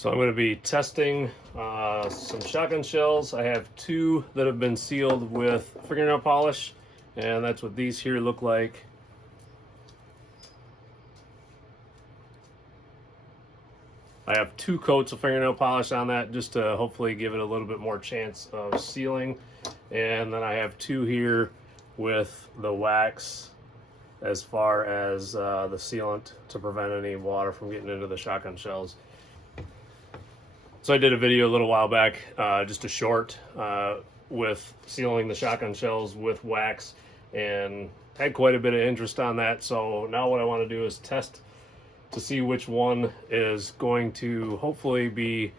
So I'm going to be testing some shotgun shells. I have two that have been sealed with fingernail polish, and that's what these here look like. I have 2 coats of fingernail polish on that just to hopefully give it a little bit more chance of sealing. And then I have 2 here with the wax as far as the sealant to prevent any water from getting into the shotgun shells. So I did a video a little while back, just a short, with sealing the shotgun shells with wax, and had quite a bit of interest on that. So now what I want to do is test to see which one is going to hopefully be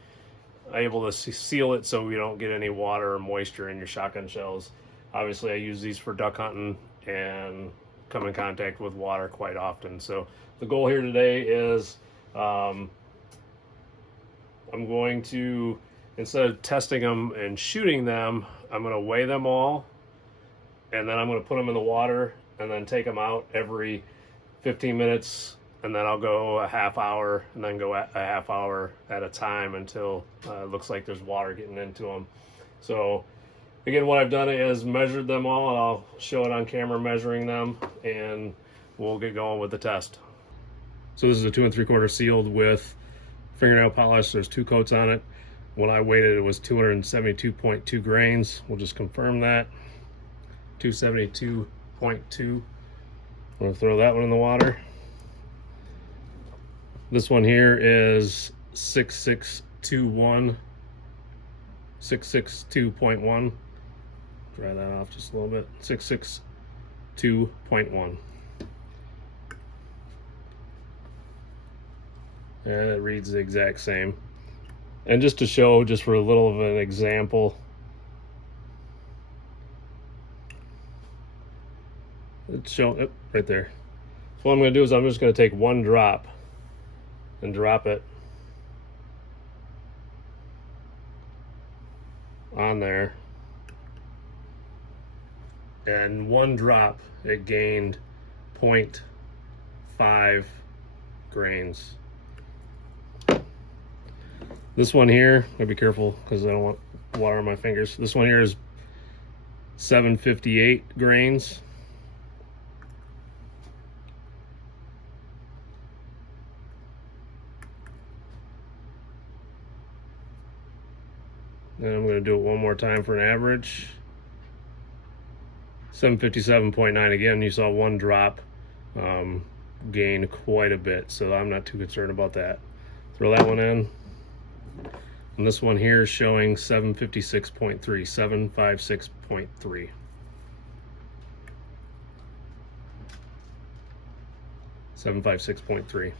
able to seal it so we don't get any water or moisture in your shotgun shells. Obviously I use these for duck hunting and come in contact with water quite often. So the goal here today is I'm going to, instead of testing them and shooting them, I'm going to weigh them all, and then I'm going to put them in the water and then take them out every 15 minutes, and then I'll go a half hour and then go a half hour at a time until it looks like there's water getting into them. So again, what I've done is measured them all, and I'll show it on camera measuring them, and we'll get going with the test. So this is a 2 3/4 sealed with fingernail polish. There's 2 coats on it. When I weighed it, it was 272.2 grains. We'll just confirm that. 272.2. I'm gonna throw that one in the water. This one here is 6621. 662.1. Dry that off just a little bit. 662.1. And it reads the exact same. And just to show, just for a little of an example, it's showing right there. So what I'm going to do is I'm just going to take 1 drop and drop it on there. And 1 drop, it gained 0.5 grains. This one here, I'll be careful because I don't want water on my fingers. This one here is 758 grains. And I'm going to do it one more time for an average. 757.9 again. You saw 1 drop gain quite a bit, so I'm not too concerned about that. Throw that one in. And this one here is showing 756.3, 756.3. 756.3.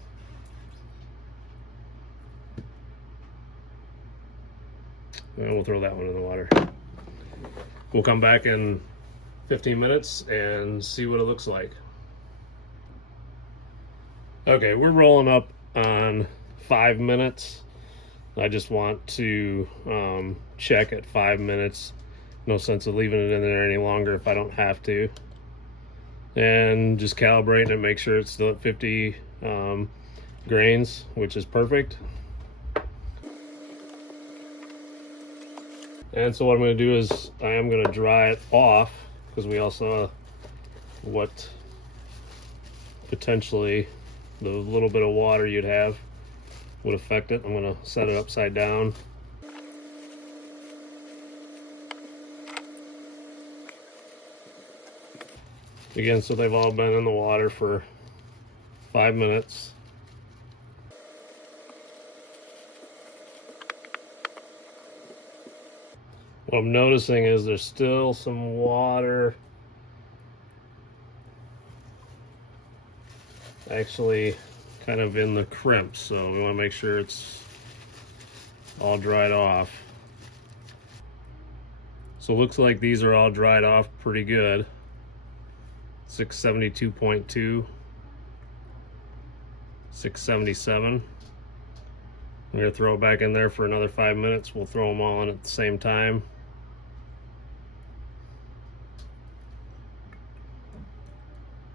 And we'll throw that one in the water. We'll come back in 15 minutes and see what it looks like. Okay, we're rolling up on 5 minutes. I just want to check at 5 minutes. No sense of leaving it in there any longer if I don't have to. And just calibrate it and make sure it's still at 50 grains, which is perfect. And so what I'm going to do is I am going to dry it off, because we all saw what potentially the little bit of water you'd have would affect it. I'm going to set it upside down. Again, so they've all been in the water for 5 minutes. What I'm noticing is there's still some water actually kind of in the crimp, so we want to make sure it's all dried off. So it looks like these are all dried off pretty good. 672.2, 677. I'm going to throw it back in there for another 5 minutes. We'll throw them all in at the same time.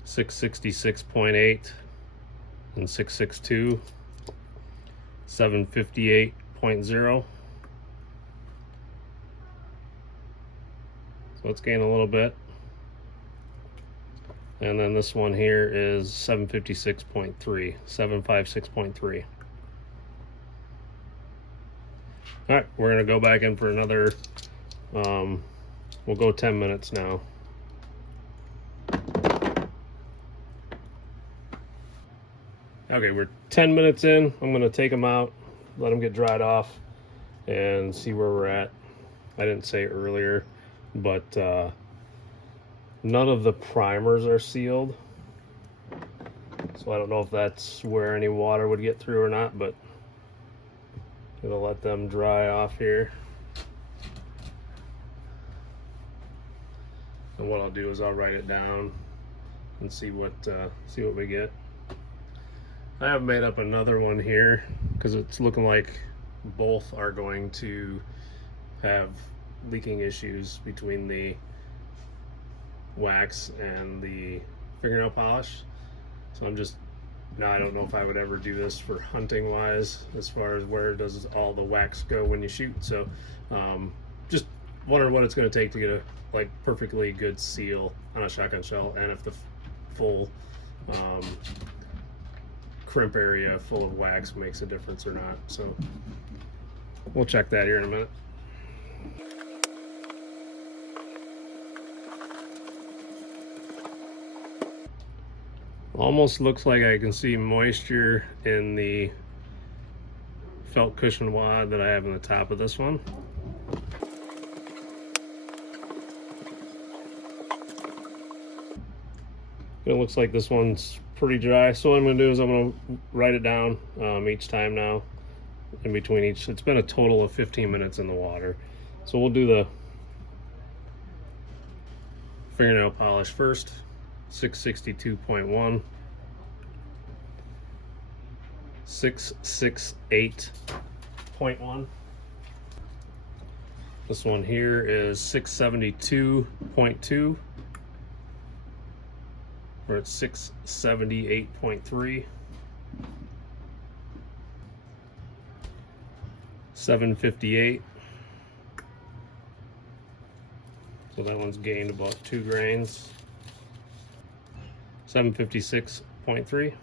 666.8 and 662. 758.0. So it's gained a little bit. And then this one here is 756.3, 756.3. All right, we're gonna go back in for another, we'll go 10 minutes now. Okay, we're 10 minutes in. I'm gonna take them out, let them get dried off, and see where we're at. I didn't say earlier, but none of the primers are sealed. So I don't know if that's where any water would get through or not, but I'm gonna let them dry off here. And what I'll do is I'll write it down and see what we get. I have made up another one here because it's looking like both are going to have leaking issues between the wax and the fingernail polish. So I'm just, now I don't know if I would ever do this for hunting wise, as far as where does all the wax go when you shoot. So just wondering what it's going to take to get a like perfectly good seal on a shotgun shell, and if the full crimp area full of wax makes a difference or not. So we'll check that here in a minute. Almost looks like I can see moisture in the felt cushion wad that I have in the top of this one. It looks like this one's pretty dry. So what I'm going to do is I'm going to write it down each time now, in between each. It's been a total of 15 minutes in the water. So we'll do the fingernail polish first. 662.1, 668.1. This one here is 672.2. We're at 678.3, 758. So that one's gained about 2 grains. 756.3.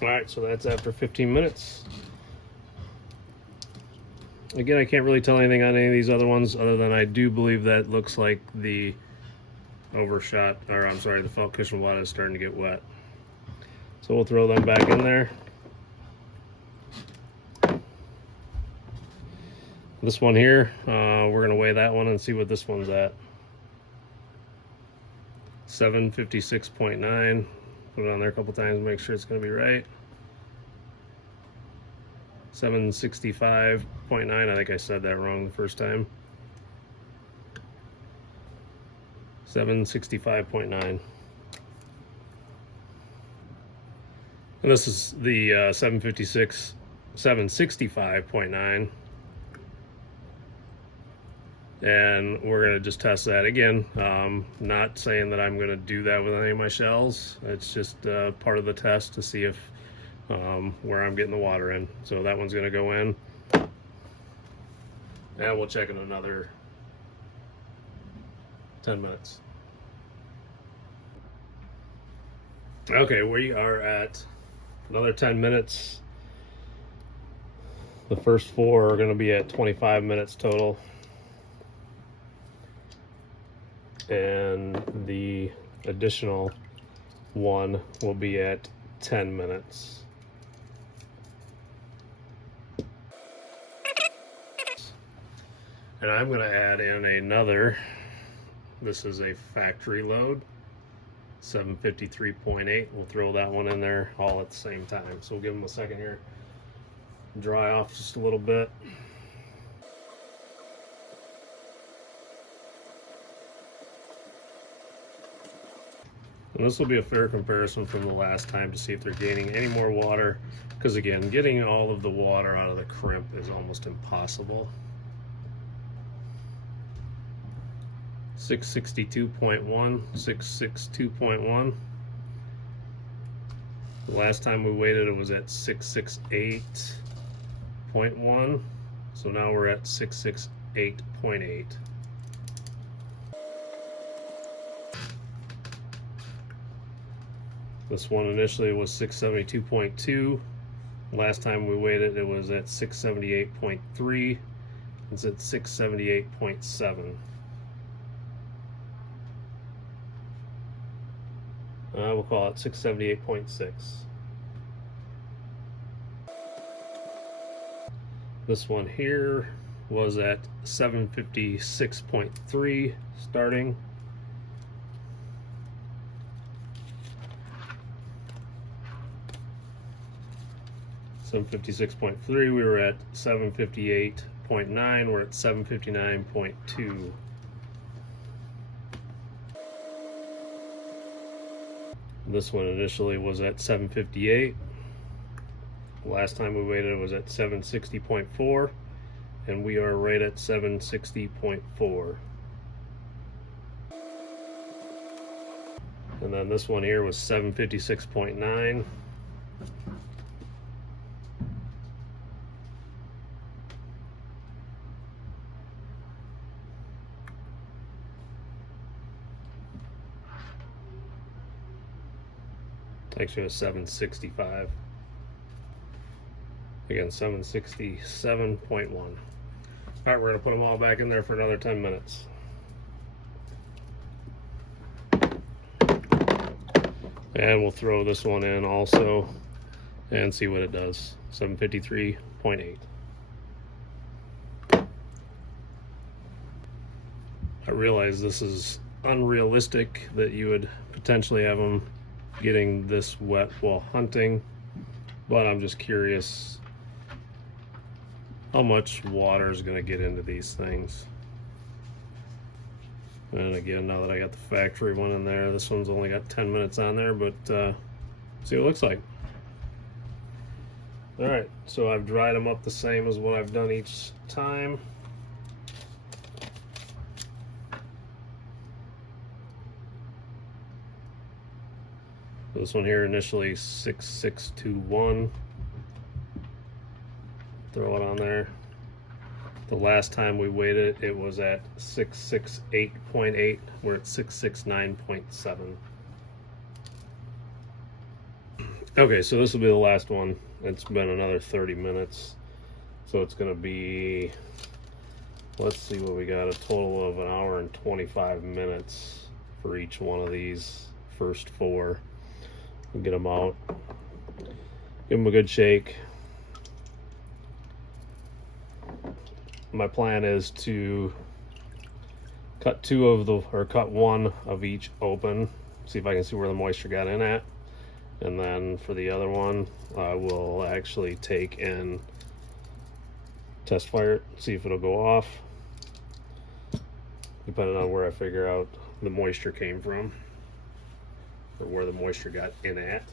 All right, so that's after 15 minutes. Again, I can't really tell anything on any of these other ones, other than I do believe that looks like the overshot, or I'm sorry, the felt cushion wad is starting to get wet. So we'll throw them back in there. This one here, we're gonna weigh that one and see what this one's at. 756.9. Put it on there a couple times, make sure it's gonna be right. 765.9. I think I said that wrong the first time. 765.9. And this is the 765.9. And we're going to just test that again. Not saying that I'm going to do that with any of my shells. It's just part of the test to see if where I'm getting the water in. So that one's going to go in. And we'll check in another 10 minutes. Okay, we are at another 10 minutes. The first 4 are going to be at 25 minutes total. And the additional one will be at 10 minutes. And I'm going to add in another, this is a factory load, 753.8. We'll throw that one in there all at the same time. So we'll give them a second here, dry off just a little bit. And this will be a fair comparison from the last time to see if they're gaining any more water, because again, getting all of the water out of the crimp is almost impossible. 662.1, 662.1. The last time we weighed it, it was at 668.1. So now we're at 668.8. This one initially was 672.2. Last time we weighed it, it was at 678.3. It's at 678.7. We'll call it 678.6. This one here was at 756.3 starting. So 56.3, we were at 758.9, we're at 759.2. This one initially was at 758. Last time we weighed it was at 760.4, and we are right at 760.4. And then this one here was 756.9. Actually, it was 765. Again, 767.1. All right, we're gonna put them all back in there for another 10 minutes. And we'll throw this one in also and see what it does. 753.8. I realize this is unrealistic that you would potentially have them getting this wet while hunting, but I'm just curious how much water is going to get into these things. And again, now that I got the factory one in there, this one's only got 10 minutes on there, but see what it looks like. All right, so I've dried them up the same as what I've done each time. This one here initially 6621. Throw it on there. The last time we weighed it, it was at 668.8. We're at 669.7. Okay, so this will be the last one. It's been another 30 minutes. So it's going to be, let's see what we got, a total of 1 hour and 25 minutes for each one of these first 4. We'll get them out, give them a good shake. My plan is to cut cut one of each open, see if I can see where the moisture got in at, and then for the other one I will actually take and test fire it, see if it'll go off, depending on where I figure out the moisture came from, or where the moisture got in at.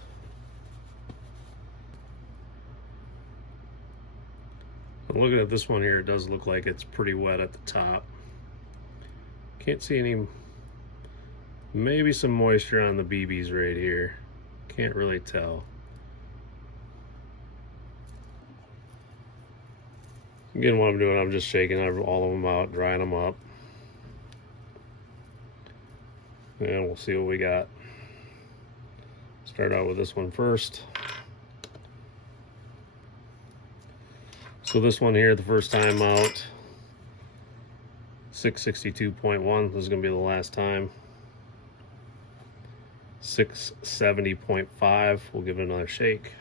I'm looking at this one here, it does look like it's pretty wet at the top. Can't see any, maybe some moisture on the BBs right here. Can't really tell. Again, what I'm doing, I'm just shaking all of them out, drying them up. And we'll see what we got. Start out with this one first. So this one here, the first time out, 662.1. This is going to be the last time. 670.5. We'll give it another shake.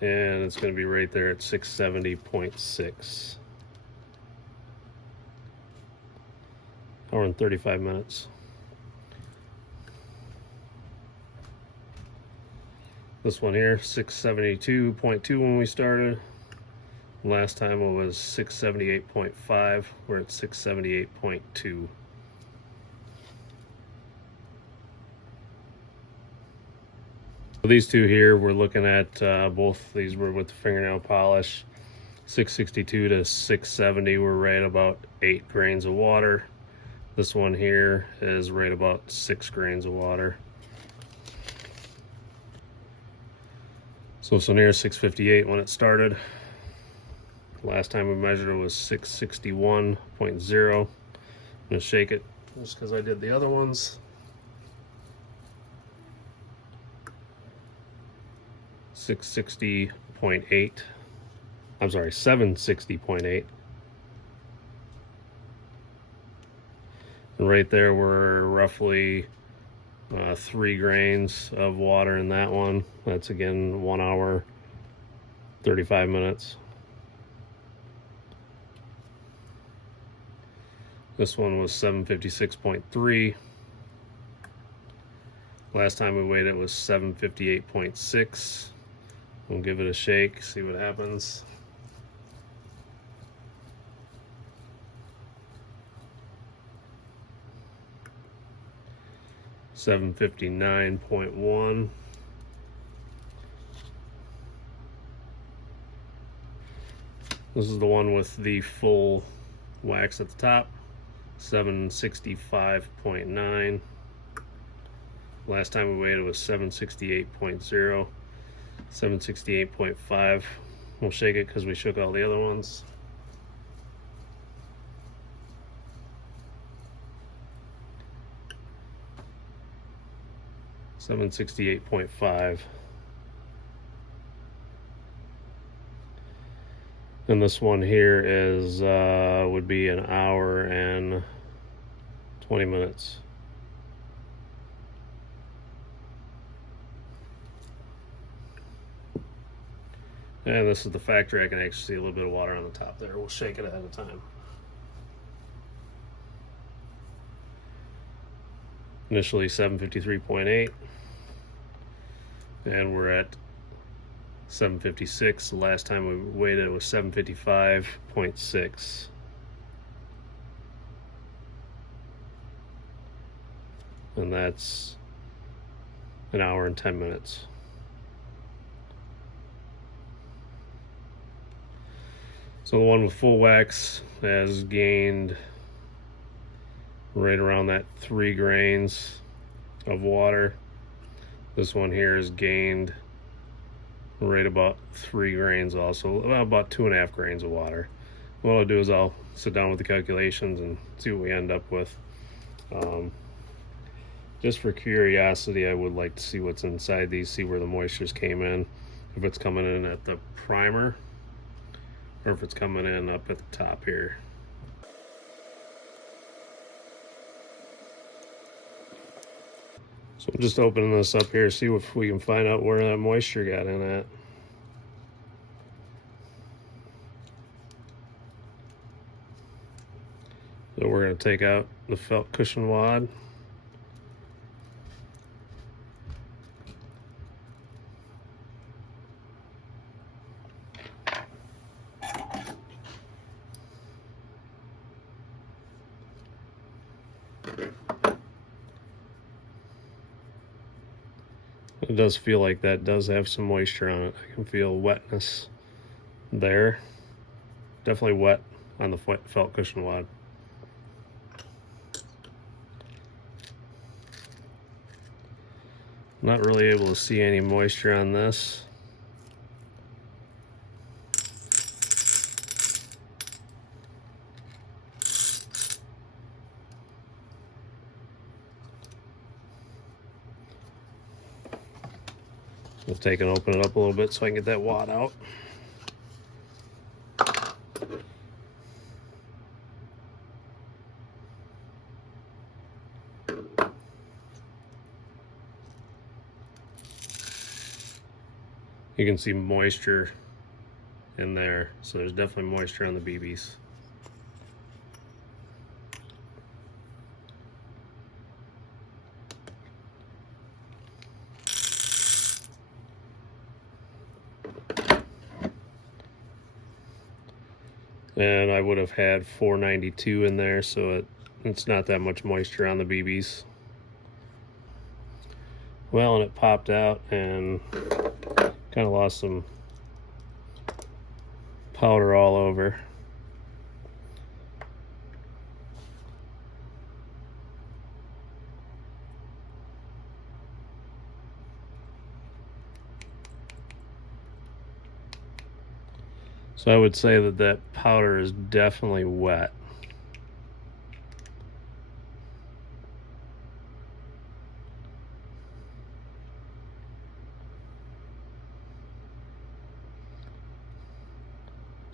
And it's going to be right there at 670.6. Hour and 35 minutes. This one here, 672.2 when we started. Last time it was 678.5. We're at 678.2. These two here, we're looking at both these were with the fingernail polish. 662 to 670, we're right about 8 grains of water. This one here is right about 6 grains of water. So it's near 658 when it started. Last time we measured it was 661.0. I'm gonna shake it just because I did the other ones. 660.8. I'm sorry, 760.8. And right there we're roughly 3 grains of water in that one. That's again 1 hour 35 minutes. This one was 756.3. Last time we weighed it was 758.6. We'll give it a shake, see what happens. $759.1. This is the one with the full wax at the top. 765.9. Last time we weighed it was 768.0. 768.5. We'll shake it because we shook all the other ones. $768.5. And this one here is would be 1 hour and 20 minutes. And this is the factory. I can actually see a little bit of water on the top there. We'll shake it ahead of time. Initially 753.8, and we're at 756. The last time we weighed it was 755.6. And that's 1 hour and 10 minutes. So the one with full wax has gained right around that 3 grains of water. This one here has gained right about 3 grains also, about 2.5 grains of water. What I'll do is I'll sit down with the calculations and see what we end up with. Just for curiosity, I would like to see what's inside these, see where the moistures came in, if it's coming in at the primer or if it's coming in up at the top here. So I'm just opening this up here, see if we can find out where that moisture got in at. So we're going to take out the felt cushion wad. It does feel like that does have some moisture on it. I can feel wetness there. Definitely wet on the felt cushion wad. Not really able to see any moisture on this. We'll take and open it up a little bit so I can get that wad out. You can see moisture in there, so there's definitely moisture on the BBs. And I would have had 492 in there, so it's not that much moisture on the BBs. Well, and it popped out and kind of lost some powder all over. So I would say that that powder is definitely wet.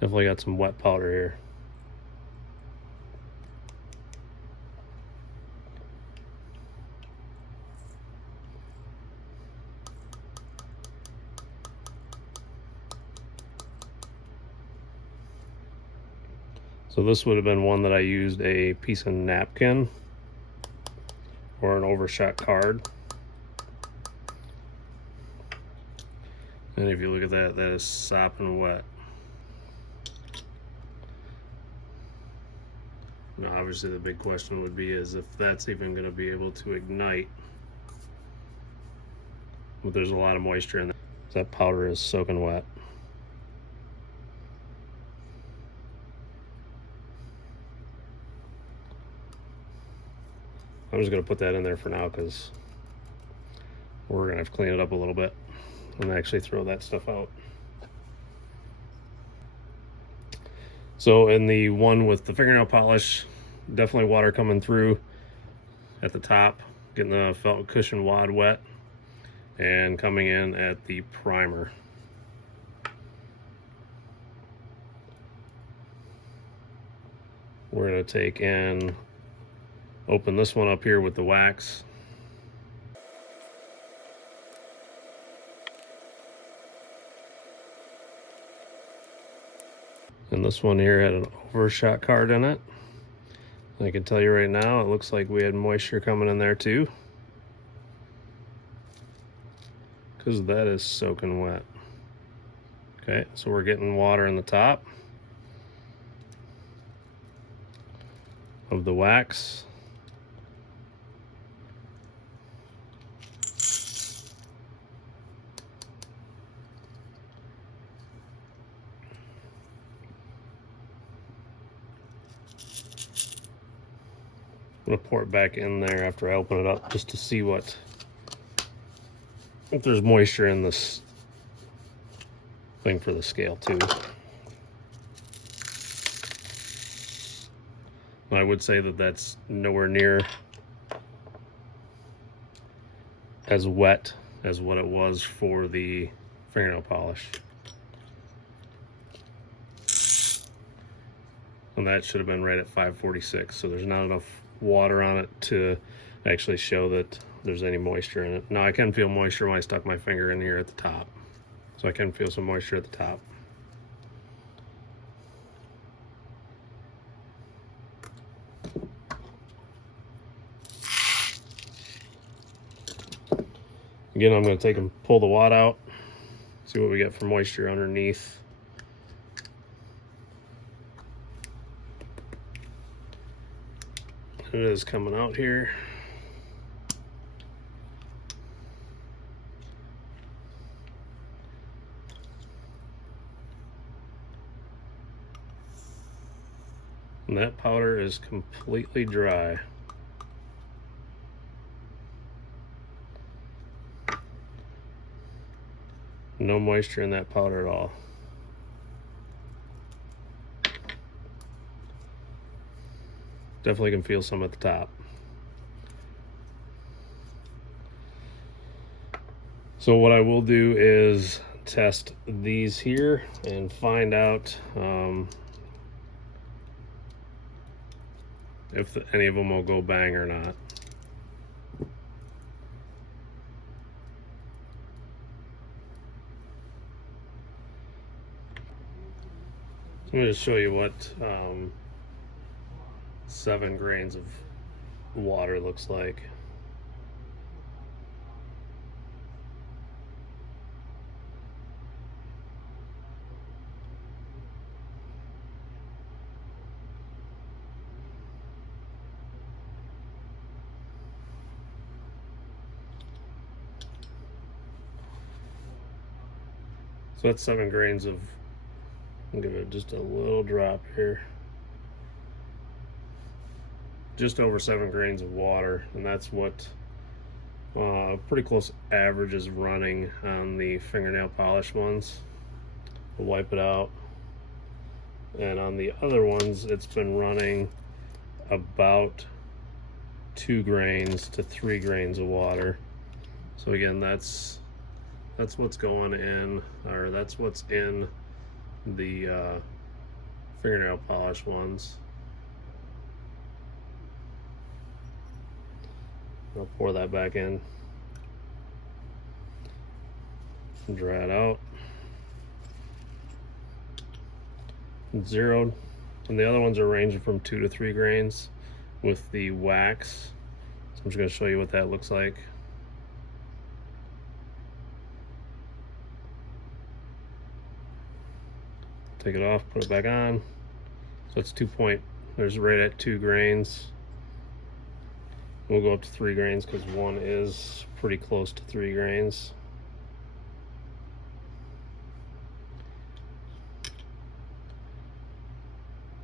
Definitely got some wet powder here. So this would have been one that I used a piece of napkin or an overshot card. And if you look at that, that is sopping wet. Now obviously the big question would be is if that's even going to be able to ignite. But there's a lot of moisture in there. That powder is soaking wet. I'm just going to put that in there for now because we're going to have to clean it up a little bit and actually throw that stuff out. So in the one with the fingernail polish, definitely water coming through at the top, getting the felt cushion wad wet, and coming in at the primer. We're going to take and open this one up here with the wax. And this one here had an overshot card in it. I can tell you right now, it looks like we had moisture coming in there too, because that is soaking wet. Okay, so we're getting water in the top of the wax. I'm gonna pour it back in there after I open it up just to see what, if there's moisture in this thing for the scale too. I would say that that's nowhere near as wet as what it was for the fingernail polish. And that should have been right at 546, so there's not enough water on it to actually show that there's any moisture in it. Now I can feel moisture when I stuck my finger in here at the top, so I can feel some moisture at the top. Again, I'm going to take and pull the wad out, see what we get for moisture underneath. It is coming out here. And that powder is completely dry. No moisture in that powder at all. Definitely can feel some at the top. So what I will do is test these here and find out if any of them will go bang or not. I'm going to show you what 7 grains of water looks like. So that's 7 grains of, I'll give it just a little drop here. Just over 7 grains of water, and that's what pretty close average is running on the fingernail polish ones. We'll wipe it out. And on the other ones, it's been running about 2 grains to 3 grains of water. So again, that's what's going in, or that's what's in the fingernail polish ones. I'll pour that back in, dry it out, zeroed, and the other ones are ranging from 2 to 3 grains with the wax. So I'm just going to show you what that looks like. Take it off, put it back on. So it's there's right at 2 grains. We'll go up to 3 grains because one is pretty close to 3 grains.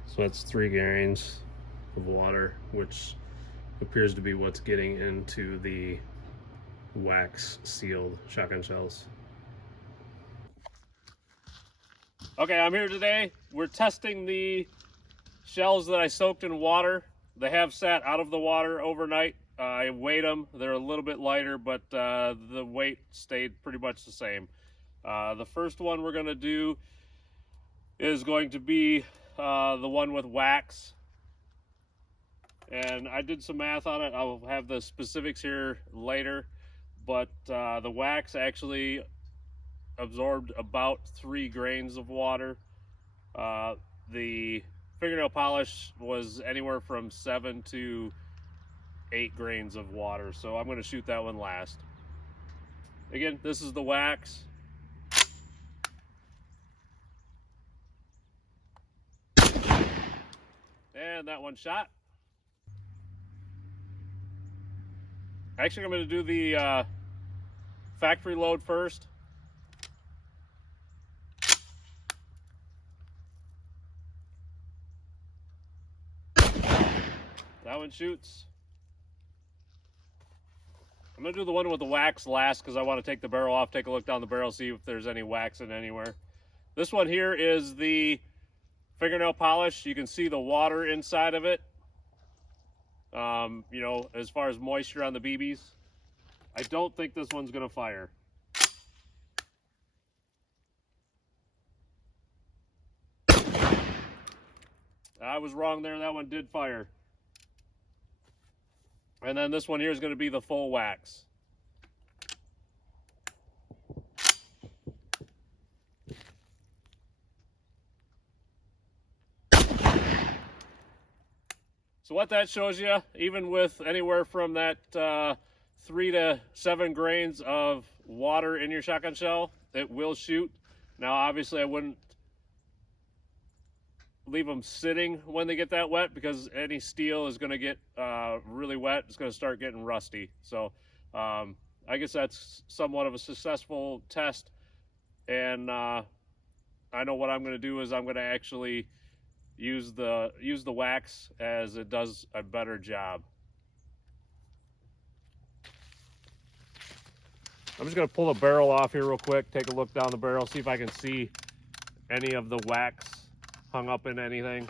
So that's 3 grains of water, which appears to be what's getting into the wax sealed shotgun shells. Okay, I'm here today. We're testing the shells that I soaked in water. They have sat out of the water overnight. I weighed them. They're a little bit lighter, but the weight stayed pretty much the same. The first one we're going to do is going to be the one with wax. And I did some math on it. I'll have the specifics here later. But the wax actually absorbed about 3 grains of water. The fingernail polish was anywhere from 7 to 8 grains of water, so I'm going to shoot that one last. Again, this is the wax. And that one shot. Actually, I'm going to do the factory load first. That one shoots. I'm going to do the one with the wax last because I want to take the barrel off, take a look down the barrel, see if there's any wax in anywhere. This one here is the fingernail polish. You can see the water inside of it. You know, as far as moisture on the BBs. I don't think this one's going to fire. I was wrong there. That one did fire. And then this one here is going to be the full wax. So what that shows you, even with anywhere from that 3 to 7 grains of water in your shotgun shell, it will shoot. Now, obviously, I wouldn't leave them sitting when they get that wet because any steel is going to get really wet. It's going to start getting rusty. So I guess that's somewhat of a successful test. And I know what I'm going to do is I'm going to actually use the wax as it does a better job. I'm just going to pull the barrel off here real quick, take a look down the barrel, see if I can see any of the wax hung up in anything.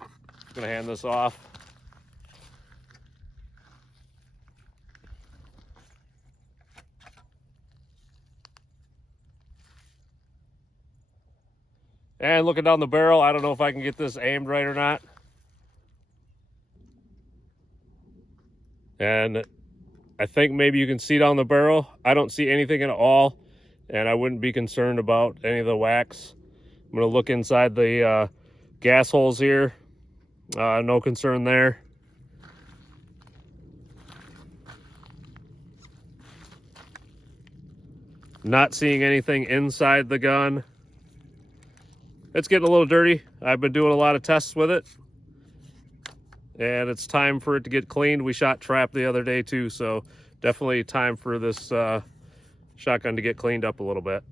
I'm going to hand this off. And looking down the barrel, I don't know if I can get this aimed right or not. And I think maybe you can see down the barrel. I don't see anything at all, and I wouldn't be concerned about any of the wax. I'm going to look inside the gas holes here. No concern there. Not seeing anything inside the gun. It's getting a little dirty. I've been doing a lot of tests with it, and it's time for it to get cleaned. We shot trap the other day too, so definitely time for this shotgun to get cleaned up a little bit.